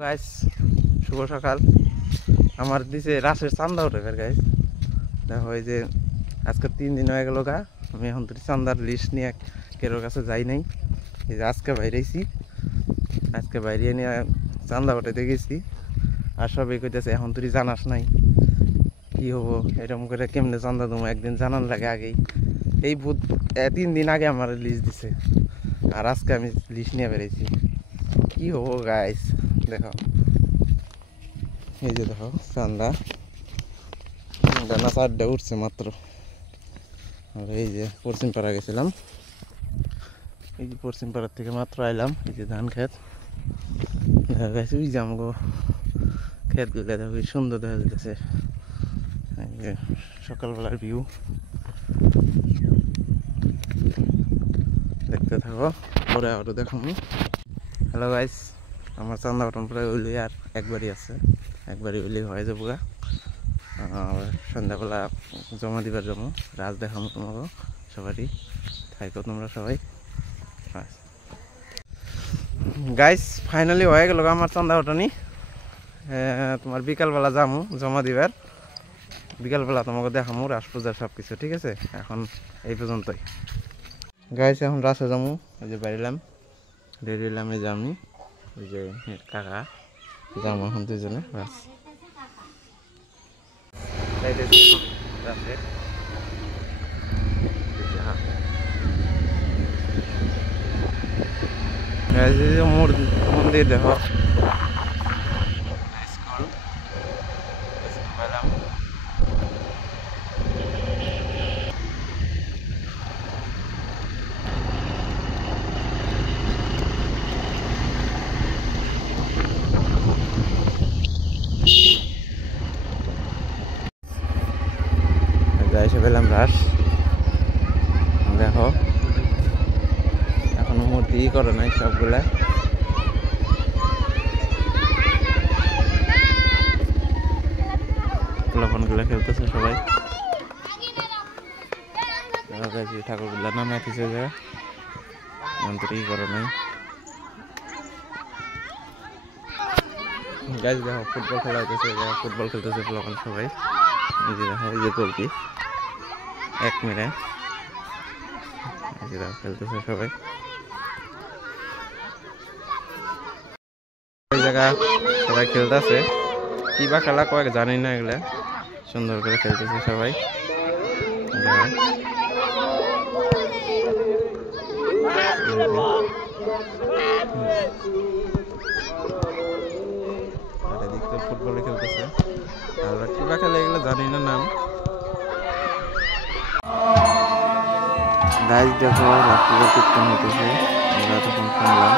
Guys শুভ সকাল। আমার দিছে রাশের চান্দা উঠে গাইস। দেখো এই যে আজকে 3 দিন হয়ে গেল গা, আমি এখন তো চান্দার লিস্ট নিয়ে কেরোর কাছে যাই নাই। এই যে আজকে বাইরেছি, আজকে বাইরে নিয়ে চান্দা উঠাইতে গেছি। আর সবাই কইতেছে এখন তুই জানাস নাই কি হবো, এরকম করে কেমনে চান্দা দেবো, একদিন জানার লাগে আগেই। এই 3 দিন আগে আমার লিস্ট দিছে, আর আজকে আমি লিস্ট নিয়ে বেরিয়েছি। কি হবো গাইস দেখো, এই যে দেখো চান্দা ডানা 4টা উঠছে মাত্র। আর এই যে পশ্চিম পাড়া গেছিলাম, এই যে পশ্চিম পাড়ার থেকে মাত্র আইলাম। এই যে ধান ক্ষেত গেছে, ওই যে আমগো ক্ষেতগুলো দেখো কি সুন্দর দেখা যেতেছে। এই যে সকালবেলার ভিউ দেখতে থাকো, পরে আরো দেখো। হ্যালো গাইস, আমার চান্দা বাটন প্রায় ওইলি আর একবারই আছে, একবারই ওইলি হয়ে যাবো গা। সন্ধ্যাবেলা জমা দিবার জন্য রাজ দেখাবো তোমাকে, সবারই থাইকো তোমরা সবাই। গাইস ফাইনালি হয়ে গেল আমার চান্দা ওঠানি। তোমার বিকালবেলা যাবো জমা দিবার, বিকালবেলা তোমাকে দেখাবো রাস পূজার সব কিছু, ঠিক আছে? এখন এই পর্যন্তই গাইস, এখন রাসে যাবো। এই যে বেরিলাম, রেডি হইলাম, এই যে আমি, ওই যে কাকা যাবো এখন দুজনে রাস। মন্দির দেখো, এসে পেলাম রাস। দেখো এখনো মূর্তি করে নাই সবগুলা। পোলাপানগুলা খেলতেছে সবাই, ঠাকুরগুলা নামাইতেছে যে মন্ত্রী করে নাই। গাছ দেখো ফুটবল খেলা হইতেছে, ফুটবল খেলতেছে পোলাপান সবাই। এই যে দেখো, এই যে গোলকি 1 মিনিট খেলতেছে সবাই। এই জায়গা সবাই খেলতেছে, কি বা খেলা কয়েক জানি না, এগুলা সুন্দর করে খেলতেছে সবাই। ফুটবলে খেলতেছে, আর কি বা খেলা এগুলো জানি না নাম। গাইস দেখো রাস্তায় কীর্তন হইতেছে, আমরা তখন শুনলাম।